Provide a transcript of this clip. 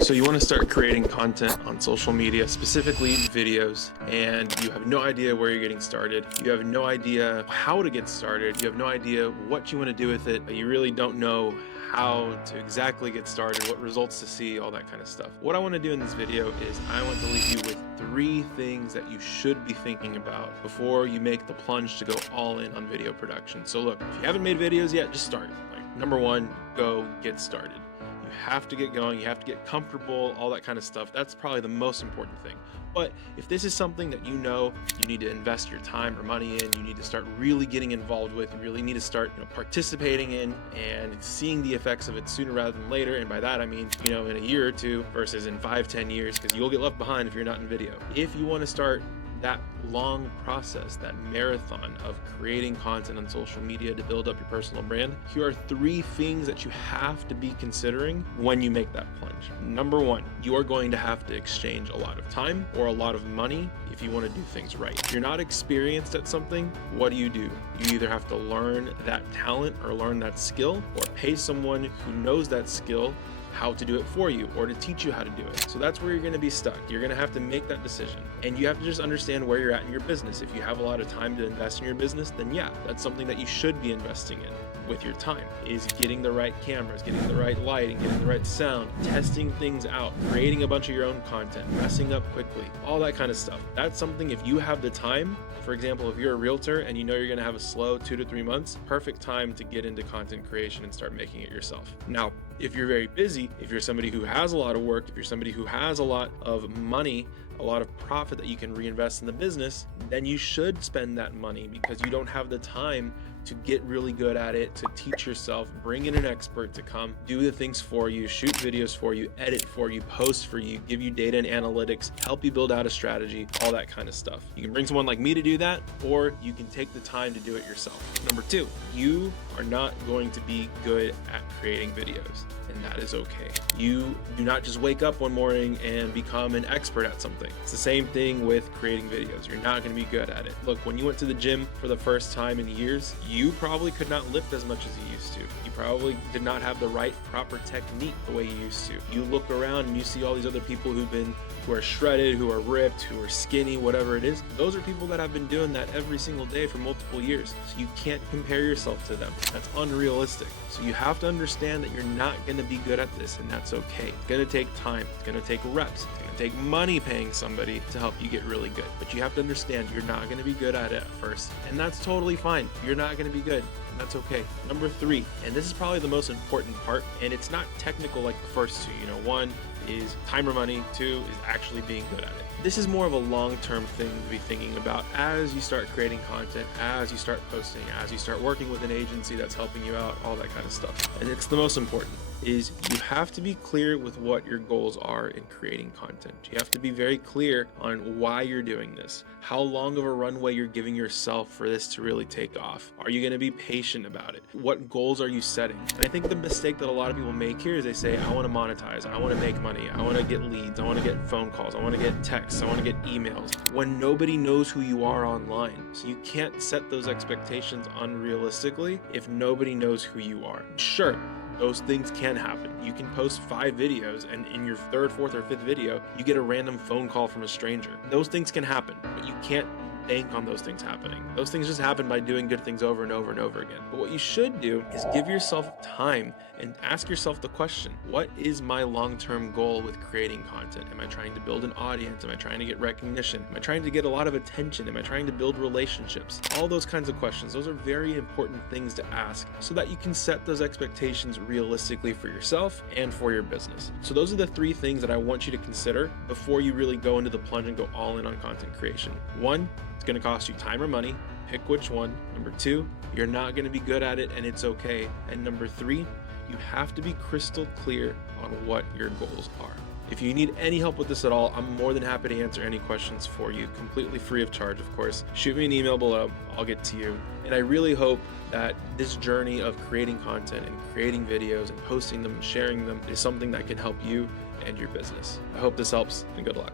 So you want to start creating content on social media, specifically videos, and you have no idea where you're getting started. You have no idea how to get started. You have no idea what you want to do with it. You really don't know how to exactly get started, what results to see, all that kind of stuff. What I want to do in this video is I want to leave you with 3 things that you should be thinking about before you make the plunge to go all in on video production. So look, if you haven't made videos yet, just start. Like, number 1, go get started. You have to get going, you have to get comfortable, all that kind of stuff. That's probably the most important thing. But if this is something that you know you need to invest your time or money in, you need to start really getting involved with, you really need to start participating in and seeing the effects of it sooner rather than later. And by that I mean, in a year or 2 versus in 5-10 years, because you'll get left behind if you're not in video. If you want to start that long process, that marathon of creating content on social media to build up your personal brand, here are 3 things that you have to be considering when you make that plunge. Number 1, you are going to have to exchange a lot of time or a lot of money if you want to do things right. If you're not experienced at something, what do? You either have to learn that talent or learn that skill, or pay someone who knows that skill how to do it for you, or to teach you how to do it. So that's where you're going to be stuck. You're going to have to make that decision, and you have to just understand where you're at in your business. If you have a lot of time to invest in your business, then yeah, that's something that you should be investing in with your time, is getting the right cameras, getting the right lighting, getting the right sound, testing things out, creating a bunch of your own content, messing up quickly, all that kind of stuff. That's something, if you have the time, for example, if you're a realtor and you know you're going to have a slow 2 to 3 months, perfect time to get into content creation and start making it yourself. Now, if you're very busy, if you're somebody who has a lot of work, if you're somebody who has a lot of money, a lot of profit that you can reinvest in the business, then you should spend that money, because you don't have the time to get really good at it, to teach yourself, bring in an expert to come do the things for you, shoot videos for you, edit for you, post for you, give you data and analytics, help you build out a strategy, all that kind of stuff. You can bring someone like me to do that, or you can take the time to do it yourself. Number 2, you are not going to be good at creating videos, and that is okay. You do not just wake up one morning and become an expert at something. It's the same thing with creating videos. You're not going to be good at it. Look, when you went to the gym for the first time in years, you probably could not lift as much as you used to. You probably did not have the right proper technique the way you used to. You look around and you see all these other people who are shredded, who are ripped, who are skinny, whatever it is. Those are people that have been doing that every single day for multiple years. So you can't compare yourself to them. That's unrealistic. So you have to understand that you're not going to be good at this, and that's okay. It's going to take time. It's going to take reps. It's going to take money paying somebody to help you get really good. But you have to understand you're not going to be good at it at first, and that's totally fine. You're not going to be good. That's okay. Number 3, and this is probably the most important part, and it's not technical like the first 2. 1 is time or money, 2 is actually being good at it. This is more of a long-term thing to be thinking about as you start creating content, as you start posting, as you start working with an agency that's helping you out, all that kind of stuff. And it's the most important, is you have to be clear with what your goals are in creating content. You have to be very clear on why you're doing this, how long of a runway you're giving yourself for this to really take off. Are you going to be patient about it? What goals are you setting? And I think the mistake that a lot of people make here is they say, I want to monetize, I want to make money, I want to get leads, I want to get phone calls, I want to get texts, I want to get emails, when nobody knows who you are online. So you can't set those expectations unrealistically if nobody knows who you are. Sure, those things can happen. You can post 5 videos, and in your 3rd, 4th, or 5th video, you get a random phone call from a stranger. Those things can happen, but you can't bank on those things happening. Those things just happen by doing good things over and over and over again. But what you should do is give yourself time and ask yourself the question, what is my long-term goal with creating content? Am I trying to build an audience? Am I trying to get recognition? Am I trying to get a lot of attention? Am I trying to build relationships? All those kinds of questions. Those are very important things to ask so that you can set those expectations realistically for yourself and for your business. So those are the 3 things that I want you to consider before you really go into the plunge and go all in on content creation. 1, it's going to cost you time or money. Pick which one. Number 2, you're not going to be good at it, and it's okay. And number 3, you have to be crystal clear on what your goals are. If you need any help with this at all, I'm more than happy to answer any questions for you, completely free of charge, of course. Shoot me an email below, I'll get to you. And I really hope that this journey of creating content and creating videos and posting them and sharing them is something that can help you and your business. I hope this helps, and good luck.